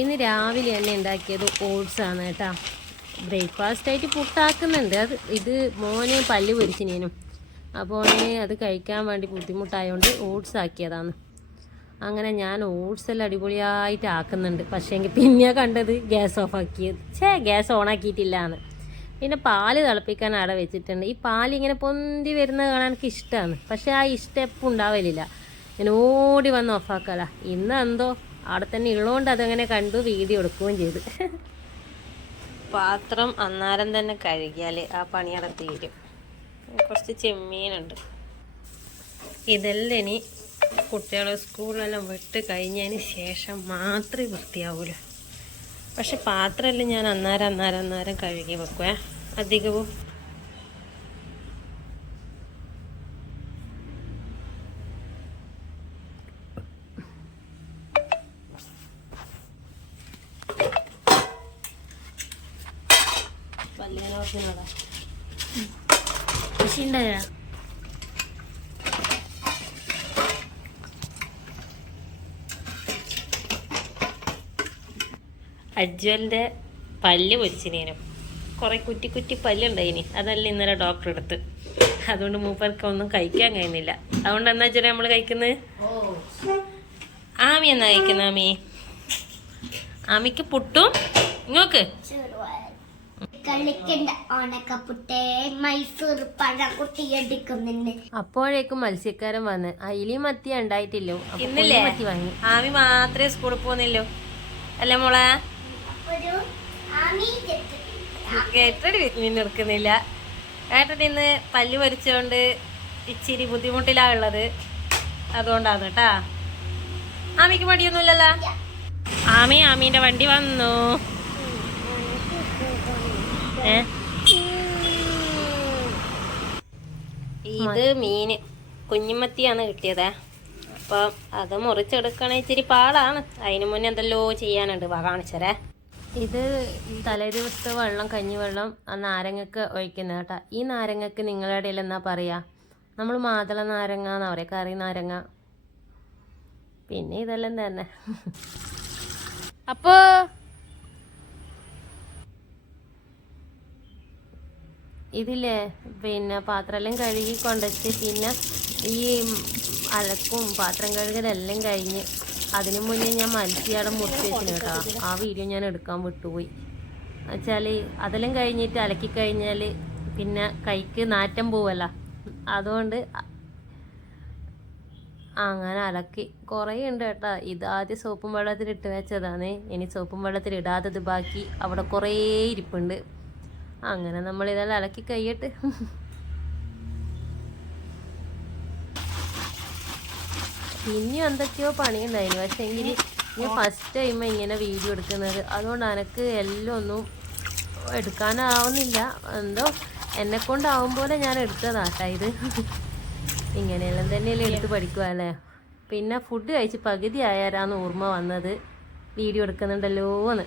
ഇന്ന് രാവിലെ തന്നെ ഉണ്ടാക്കിയത് ആണ് കേട്ടോ. ബ്രേക്ക്ഫാസ്റ്റ് ആയിട്ട് പുട്ടാക്കുന്നുണ്ട്. അത് ഇത് മോനെ പല്ല് പൊരിച്ചിനേനും. അപ്പോൾ മോനെ അത് കഴിക്കാൻ വേണ്ടി ബുദ്ധിമുട്ടായതുകൊണ്ട് ഓട്സ് ആക്കിയതാണ്. അങ്ങനെ ഞാൻ ഓട്സ് എല്ലാം അടിപൊളിയായിട്ട് ആക്കുന്നുണ്ട്. പക്ഷേ എങ്കിൽ പിന്നെ കണ്ടത് ഗ്യാസ് ഓഫ് ആക്കിയത്. ഛേ ഗ്യാസ് ഓൺ ആക്കിയിട്ടില്ല എന്ന് പിന്നെ പാൽ തിളപ്പിക്കാൻ അവിടെ വെച്ചിട്ടുണ്ട്. ഈ പാൽ ഇങ്ങനെ പൊന്തി വരുന്നത് കാണാൻ എനിക്ക് ഇഷ്ടമാണ് പക്ഷേ ആ ഇഷ്ടം എപ്പോൾ ഉണ്ടാവലില്ല. ഞാൻ ഓടി വന്ന് ഓഫാക്കല ഇന്ന് എന്തോ അവിടെ തന്നെ ഉള്ളതുകൊണ്ട് അതങ്ങനെ കണ്ടു വീഡിയോ എടുക്കുകയും ചെയ്തു. പാത്രം അന്നാരം തന്നെ കഴുകിയാൽ ആ പണി തീരും. കുറച്ച് ചെമ്മീനുണ്ട്. ഇതെല്ലാം ഇനി കുട്ടികളെ സ്കൂളിലെല്ലാം വിട്ട് കഴിഞ്ഞതിന് ശേഷം മാത്രമേ വൃത്തിയാവൂലൂ? പക്ഷെ പാത്രമെല്ലാം ഞാൻ അന്നേരം അന്നേരം അന്നേരം കഴുകി വെക്കുവേ. അധികവും അജ്വലിന്റെ പല്ല് പൊരിച്ചിനേനും. കുറേ കുറ്റി കുറ്റി പല്ലുണ്ടായിനി. അതല്ല ഇന്നലെ ഡോക്ടർ എടുത്ത്. അതുകൊണ്ട് മൂപ്പർക്ക് ഒന്നും കഴിക്കാൻ കഴിയുന്നില്ല അതുകൊണ്ട് എന്നാ വെച്ചാൽ നമ്മൾ കഴിക്കുന്നത് ആമി എന്നാ കഴിക്കുന്ന ആമി? ആമിക്ക് പുട്ടും? ഇങ്ങോക്ക്. അപ്പോഴേക്കും മത്സ്യക്കാരൻ വന്ന് അയിലി മത്തി ഉണ്ടായിട്ടില്ലോ. ഇന്നില്ലേ? മത്തി വാങ്ങി. ആമി മാത്രമേ സ്കൂളിൽ പോകുന്നില്ലോ അല്ലേ മോളെ? ഒരു ആമി ചെത്ത്. കേട്ടടി മീൻ എടുക്കുന്നില്ല ഏട്ടൻ ഇന്ന് പല്ല് വരിച്ചോണ്ട് ഇച്ചിരി ബുദ്ധിമുട്ടിലാ ഉള്ളത്. അതുകൊണ്ടാണ് കേട്ടാ. ആമിക്ക് മടിയൊന്നുമില്ലല്ലോ? ആമി ആമീന്റെ വണ്ടി വന്നു. ഇത് മീന്. കുഞ്ഞുമത്തിയാണ് കിട്ടിയത്. അപ്പം അത് മുറിച്ചെടുക്കണ ഇച്ചിരി പാടാണ്. അതിന് മുന്നേ എന്തല്ലോ ചെയ്യാനുണ്ട്. വാ കാണിച്ചരേ. ഇത് തലേ ദിവസത്തെ വെള്ളം കഞ്ഞിവെള്ളം ആ നാരങ്ങക്ക് ഒഴിക്കുന്ന കേട്ടാ. ഈ നാരങ്ങക്ക് നിങ്ങളുടെ ഇടയിൽ എന്നാ പറയാ? നമ്മൾ മാതള നാരങ്ങ എന്നാ പറയാ? കറി നാരങ്ങ. പിന്നെ ഇതെല്ലാം തന്നെ. അപ്പോ ഇതില്ലേ പിന്നെ പാത്രമെല്ലാം കഴുകി കൊണ്ടുവച്ച് പിന്നെ ഈ അലക്കും പാത്രം കഴുകലെല്ലാം കഴിഞ്ഞ് അതിനു മുന്നേ ഞാൻ മത്സ്യയുടെ മുറിച്ച് വെച്ചിന് കേട്ടോ. ആ വീഡിയോ ഞാൻ എടുക്കാൻ വിട്ടുപോയി. വെച്ചാൽ അതെല്ലാം കഴിഞ്ഞിട്ട് അലക്കി കഴിഞ്ഞാൽ പിന്നെ കൈക്ക് നാറ്റം പോവല്ല. അതുകൊണ്ട് അങ്ങനെ അലക്കി. കുറേ ഉണ്ട് കേട്ടോ. ഇത് ആദ്യം സോപ്പും വെള്ളത്തിൽ ഇട്ട് വെച്ചതാണ്. ഇനി സോപ്പും വെള്ളത്തിൽ ഇടാത്തത് ബാക്കി അവിടെ കുറേ ഇരിപ്പുണ്ട്. അങ്ങനെ നമ്മൾ ഇതെല്ലാം ഇളക്കി കഴിയട്ടെ പിന്നെയും എന്തൊക്കെയോ പണിയുണ്ടായിരുന്നു. പക്ഷെ എങ്കിൽ ഞാൻ ഫസ്റ്റ് ടൈം ഇങ്ങനെ വീഡിയോ എടുക്കുന്നത്. അതുകൊണ്ട് എനക്ക് എല്ലാം ഒന്നും എടുക്കാനാവുന്നില്ല. എന്തോ എന്നെ കൊണ്ടാവും പോലെ ഞാൻ എടുത്തതാട്ടാ ഇത്. ഇങ്ങനെയെല്ലാം തന്നെയല്ലേ എടുത്ത് പഠിക്കുക അല്ലേ? പിന്നെ ഫുഡ് കഴിച്ച് പകുതി ആയാരാന്ന് ഓർമ്മ വന്നത്? വീഡിയോ എടുക്കുന്നുണ്ടല്ലോ എന്ന്